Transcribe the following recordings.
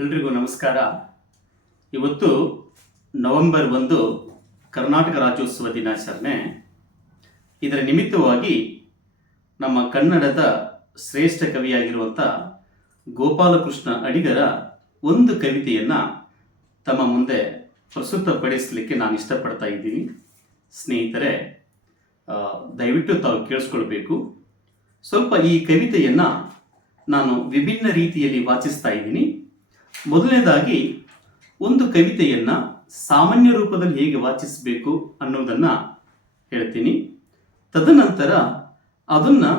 ಎಲ್ರಿಗೂ ನಮಸ್ಕಾರ. ಇವತ್ತು ನವೆಂಬರ್ ಒಂದು ಕರ್ನಾಟಕ ರಾಜ್ಯೋತ್ಸವ ದಿನಾಚರಣೆ. ಇದರ ನಿಮಿತ್ತವಾಗಿ ನಮ್ಮ ಕನ್ನಡದ ಶ್ರೇಷ್ಠ ಕವಿಯಾಗಿರುವಂಥ ಗೋಪಾಲಕೃಷ್ಣ ಅಡಿಗರ ಒಂದು ಕವಿತೆಯನ್ನು ತಮ್ಮ ಮುಂದೆ ಪ್ರಸ್ತುತಪಡಿಸಲಿಕ್ಕೆ ನಾನು ಇಷ್ಟಪಡ್ತಾ ಇದ್ದೀನಿ. ಸ್ನೇಹಿತರೆ ದಯವಿಟ್ಟು ತಾವು ಕೇಳಿಸ್ಕೊಳ್ಬೇಕು. ಸ್ವಲ್ಪ ಈ ಕವಿತೆಯನ್ನು ನಾನು ವಿಭಿನ್ನ ರೀತಿಯಲ್ಲಿ ವಾಚಿಸ್ತಾ ಇದ್ದೀನಿ. ಮೊದಲನೇದಾಗಿ, ಒಂದು ಕವಿತೆಯನ್ನು ಸಾಮಾನ್ಯ ರೂಪದಲ್ಲಿ ಹೇಗೆ ವಾಚಿಸಬೇಕು ಅನ್ನೋದನ್ನು ಹೇಳ್ತೀನಿ. ತದನಂತರ ಅದನ್ನು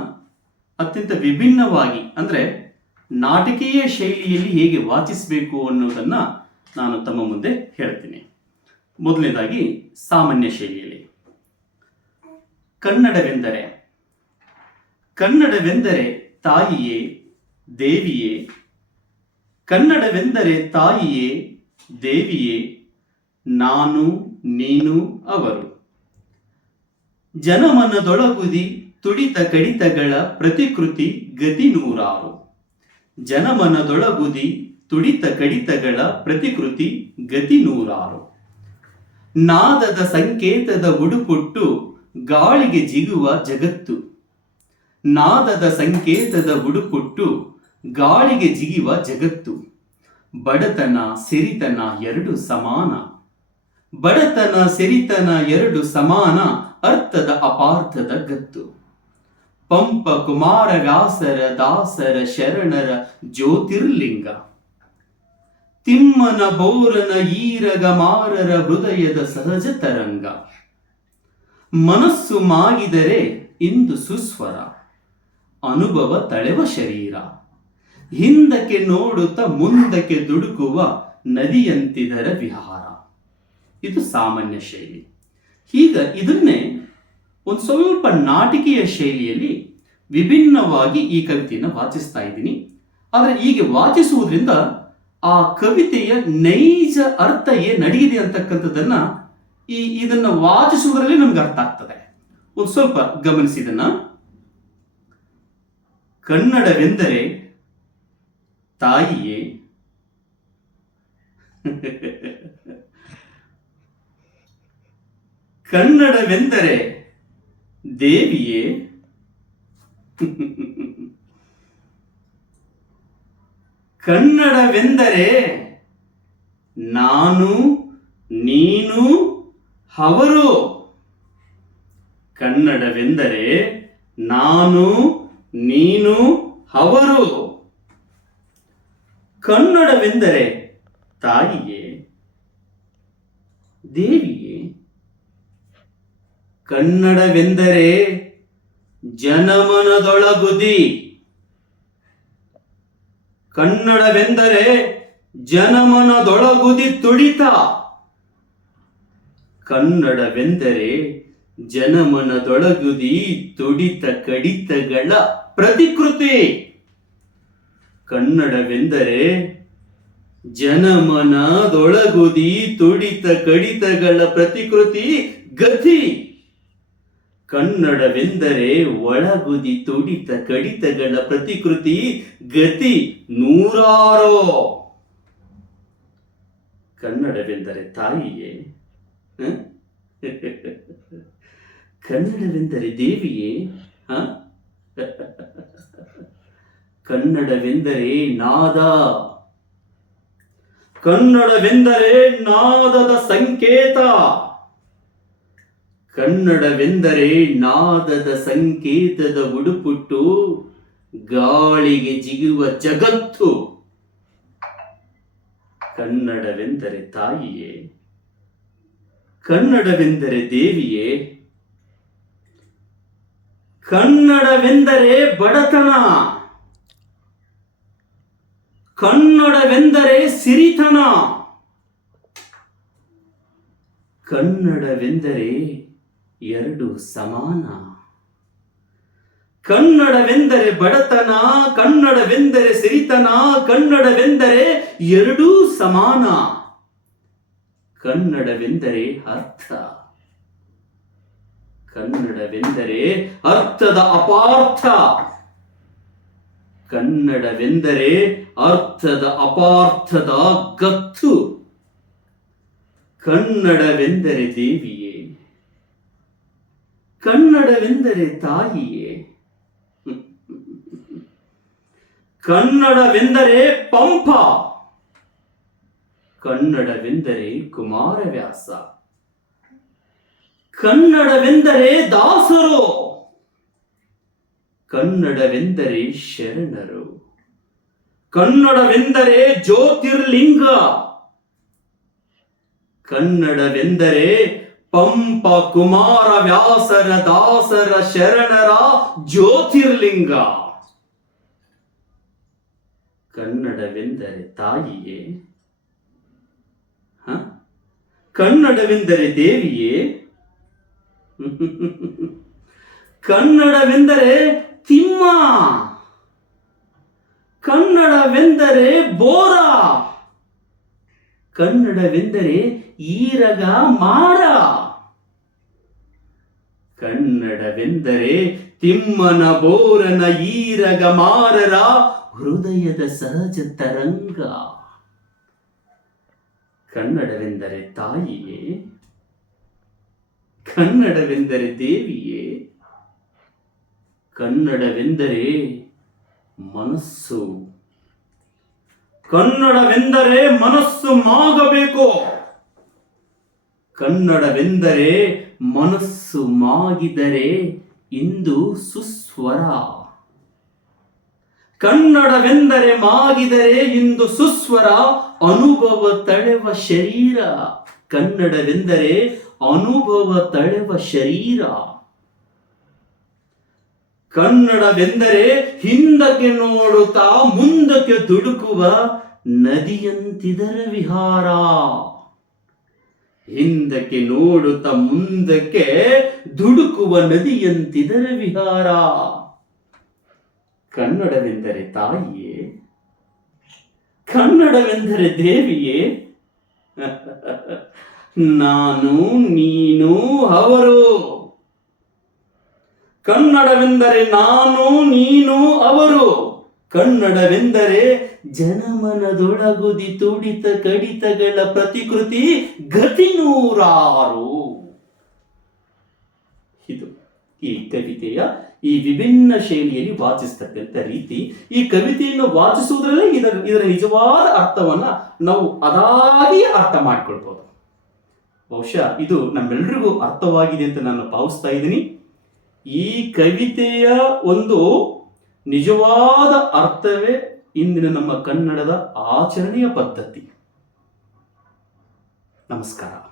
ಅತ್ಯಂತ ವಿಭಿನ್ನವಾಗಿ, ಅಂದರೆ ನಾಟಕೀಯ ಶೈಲಿಯಲ್ಲಿ ಹೇಗೆ ವಾಚಿಸಬೇಕು ಅನ್ನೋದನ್ನು ನಾನು ತಮ್ಮ ಮುಂದೆ ಹೇಳ್ತೀನಿ. ಮೊದಲನೇದಾಗಿ, ಸಾಮಾನ್ಯ ಶೈಲಿಯಲ್ಲಿ. ಕನ್ನಡವೆಂದರೆ ಕನ್ನಡವೆಂದರೆ ತಾಯಿಯೇ, ದೇವಿಯೇ ಕನ್ನಡವೆಂದರೆ ತಾಯಿಯೇ, ದೇವಿಯೇ, ನಾನು, ನೀನು, ಅವರು. ಜನಮನದೊಳಗುದಿ ತುಡಿತ ಕಡಿತಗಳ ಪ್ರತಿಕೃತಿ ಗತಿ ನೂರಾರು. ಜನಮನದೊಳಗುದಿ ತುಡಿತ ಕಡಿತಗಳ ಪ್ರತಿಕೃತಿ ಗತಿ ನೂರಾರು. ನಾದದ ಸಂಕೇತದ ಉಡುಪುಟ್ಟು ಗಾಳಿಗೆ ಜಿಗುವ ಜಗತ್ತು. ನಾದದ ಸಂಕೇತದ ಉಡುಪುಟ್ಟು ಗಾಳಿಗೆ ಜಿಗಿವ ಜಗತ್ತು, ಬಡತನ ಸಿರಿತನ ಎರಡು ಸಮಾನ. ಬಡತನ ಸಿರಿತನ ಎರಡು ಸಮಾನ ಅರ್ಥದ ಅಪಾರ್ಥದ ಗತ್ತು. ಪಂಪ ಕುಮಾರ ವ್ಯಾಸರ ದಾಸರ ಶರಣರ ಜ್ಯೋತಿರ್ಲಿಂಗ. ತಿಮ್ಮನ ಬೋರನ ಈರಗ ಮಾರರ ಹೃದಯದ ಸಹಜ ತರಂಗ. ಮನಸ್ಸು ಮಾಗಿದರೆ ಇಂದು ಸುಸ್ವರ, ಅನುಭವ ತಳೆವ ಶರೀರ. ಹಿಂದಕ್ಕೆ ನೋಡುತ್ತಾ ಮುಂದಕ್ಕೆ ದುಡುಕುವ ನದಿಯಂತಿದರ ವಿಹಾರ. ಇದು ಸಾಮಾನ್ಯ ಶೈಲಿ. ಈಗ ಇದನ್ನೇ ಒಂದು ಸ್ವಲ್ಪ ನಾಟಕೀಯ ಶೈಲಿಯಲ್ಲಿ ವಿಭಿನ್ನವಾಗಿ ಈ ಕವಿತೆಯನ್ನು ವಾಚಿಸ್ತಾ ಇದ್ದೀನಿ. ಆದರೆ ಹೀಗೆ ವಾಚಿಸುವುದರಿಂದ ಆ ಕವಿತೆಯ ನೈಜ ಅರ್ಥ ಏನು ನಡೆಯಿದೆ ಅಂತಕ್ಕಂಥದ್ದನ್ನ ಈ ಇದನ್ನ ವಾಚಿಸುವುದರಲ್ಲಿ ನಮ್ಗೆ ಅರ್ಥ ಆಗ್ತದೆ. ಒಂದು ಸ್ವಲ್ಪ ಗಮನಿಸಿದನ್ನ ಕನ್ನಡವೆಂದರೆ ತಾಯಿಯೇ? ಕನ್ನಡವೆಂದರೆ ದೇವಿಯೇ? ಕನ್ನಡವೆಂದರೆ ನಾನು ನೀನು ಅವರು? ಕನ್ನಡವೆಂದರೆ ನಾನು ನೀನು ಅವರು? ಕನ್ನಡವೆಂದರೆ ತಾಯಿಯೇ ದೇವಿಯೇ? ಕನ್ನಡವೆಂದರೆ ಜನಮನದೊಳಗುದಿ. ಕನ್ನಡವೆಂದರೆ ಜನಮನದೊಳಗುದಿ ತುಡಿತ. ಕನ್ನಡವೆಂದರೆ ಜನಮನದೊಳಗುದಿ ತುಡಿತ ಕಡಿತಗಳ ಪ್ರತಿಕೃತಿ. ಕನ್ನಡವೆಂದರೆ ಜನಮನದೊಳಗುದಿ ತುಡಿತ ಕಡಿತಗಳ ಪ್ರತಿಕೃತಿ ಗತಿ ಕನ್ನಡವೆಂದರೆ ಒಳಗುದಿ ತುಡಿತ ಕಡಿತಗಳ ಪ್ರತಿಕೃತಿ ಗತಿ ನೂರಾರೋ ಕನ್ನಡವೆಂದರೆ ತಾಯಿಯೇ? ಕನ್ನಡವೆಂದರೆ ದೇವಿಯೇ ಹ? ಕನ್ನಡವೆಂದರೆ ನಾದ. ಕನ್ನಡವೆಂದರೆ ನಾದದ ಸಂಕೇತ. ಕನ್ನಡವೆಂದರೆ ನಾದದ ಸಂಕೇತದ ಉಡುಪುಟ್ಟು ಗಾಳಿಗೆ ಜಿಗುವ ಜಗತ್ತು. ಕನ್ನಡವೆಂದರೆ ತಾಯಿಯೇ. ಕನ್ನಡವೆಂದರೆ ದೇವಿಯೇ. ಕನ್ನಡವೆಂದರೆ ಬಡತನ. ಕನ್ನಡವೆಂದರೆ ಸಿರಿತನ. ಕನ್ನಡವೆಂದರೆ ಎರಡು ಸಮಾನ. ಕನ್ನಡವೆಂದರೆ ಬಡತನ, ಕನ್ನಡವೆಂದರೆ ಸಿರಿತನ, ಕನ್ನಡವೆಂದರೆ ಎರಡೂ ಸಮಾನ. ಕನ್ನಡವೆಂದರೆ ಅರ್ಥ. ಕನ್ನಡವೆಂದರೆ ಅರ್ಥದ ಅಪಾರ್ಥ. ಕನ್ನಡವೆಂದರೆ ಅರ್ಥದ ಅಪಾರ್ಥದ ಗತ್ತು. ಕನ್ನಡವೆಂದರೆ ದೇವಿಯೇ. ಕನ್ನಡವೆಂದರೆ ತಾಯಿಯೇ. ಕನ್ನಡವೆಂದರೆ ಪಂಪ. ಕನ್ನಡವೆಂದರೆ ಕುಮಾರವ್ಯಾಸ. ಕನ್ನಡವೆಂದರೆ ದಾಸರು. ಕನ್ನಡವೆಂದರೆ ಶರಣರು. ಕನ್ನಡವೆಂದರೆ ಜ್ಯೋತಿರ್ಲಿಂಗ. ಕನ್ನಡವೆಂದರೆ ಪಂಪ ಕುಮಾರ ವ್ಯಾಸರ ದಾಸರ ಶರಣರ ಜ್ಯೋತಿರ್ಲಿಂಗ. ಕನ್ನಡವೆಂದರೆ ತಾಯಿಯೇ? ಕನ್ನಡವೆಂದರೆ ದೇವಿಯೇ. ಕನ್ನಡವೆಂದರೆ ತಿಮ್ಮ. ಕನ್ನಡವೆಂದರೆ ಬೋರ. ಕನ್ನಡವೆಂದರೆ ಈರಗ ಮಾರ. ಕನ್ನಡವೆಂದರೆ ತಿಮ್ಮನ ಬೋರನ ಈರಗ ಮಾರರ ಹೃದಯದ ಸಹಜ ತರಂಗ. ಕನ್ನಡವೆಂದರೆ ತಾಯಿಯೇ. ಕನ್ನಡವೆಂದರೆ ದೇವಿಯೇ. ಕನ್ನಡವೆಂದರೆ ಮನಸ್ಸು. ಕನ್ನಡವೆಂದರೆ ಮನಸ್ಸು ಮಾಗಬೇಕು. ಕನ್ನಡವೆಂದರೆ ಮನಸ್ಸು ಮಾಗಿದರೆ ಇಂದು ಸುಸ್ವರ. ಕನ್ನಡವೆಂದರೆ ಮಾಗಿದರೆ ಇಂದು ಸುಸ್ವರ, ಅನುಭವ ತಳೆವ ಶರೀರ. ಕನ್ನಡವೆಂದರೆ ಅನುಭವ ತಳೆವ ಶರೀರ. ಕನ್ನಡವೆಂದರೆ ಹಿಂದಕ್ಕೆ ನೋಡುತ್ತಾ ಮುಂದಕ್ಕೆ ದುಡುಕುವ ನದಿಯಂತಿದರ ವಿಹಾರ. ಹಿಂದಕ್ಕೆ ನೋಡುತ್ತಾ ಮುಂದಕ್ಕೆ ದುಡುಕುವ ನದಿಯಂತಿದರ ವಿಹಾರ. ಕನ್ನಡವೆಂದರೆ ತಾಯಿಯೇ? ಕನ್ನಡವೆಂದರೆ ದೇವಿಯೇ? ನಾನು ನೀನು ಅವರು ಕನ್ನಡವೆಂದರೆ ನಾನು, ನೀನು, ಅವರು. ಕನ್ನಡವೆಂದರೆ ಜನಮನದೊಳಗುದಿ ತುಡಿತ ಕಡಿತಗಳ ಪ್ರತಿಕೃತಿ ಗತಿ ನೂರಾರು. ಇದು ಈ ಕವಿತೆಯ ಈ ವಿಭಿನ್ನ ಶೈಲಿಯಲ್ಲಿ ವಾಚಿಸ್ತಕ್ಕಂಥ ರೀತಿ. ಈ ಕವಿತೆಯನ್ನು ವಾಚಿಸುವುದರಲ್ಲೇ ಇದರ ಇದರ ನಿಜವಾದ ಅರ್ಥವನ್ನ ನಾವು ಅದಾಗಿಯೇ ಅರ್ಥ ಮಾಡಿಕೊಳ್ಬೋದು. ಬಹುಶಃ ಇದು ನಮ್ಮೆಲ್ರಿಗೂ ಅರ್ಥವಾಗಿದೆ ಅಂತ ನಾನು ಭಾವಿಸ್ತಾ ಇದ್ದೀನಿ. ಈ ಕವಿತೆಯ ಒಂದು ನಿಜವಾದ ಅರ್ಥವೇ ಇಂದಿನ ನಮ್ಮ ಕನ್ನಡದ ಆಚರಣೆಯ ಪದ್ಧತಿ. ನಮಸ್ಕಾರ.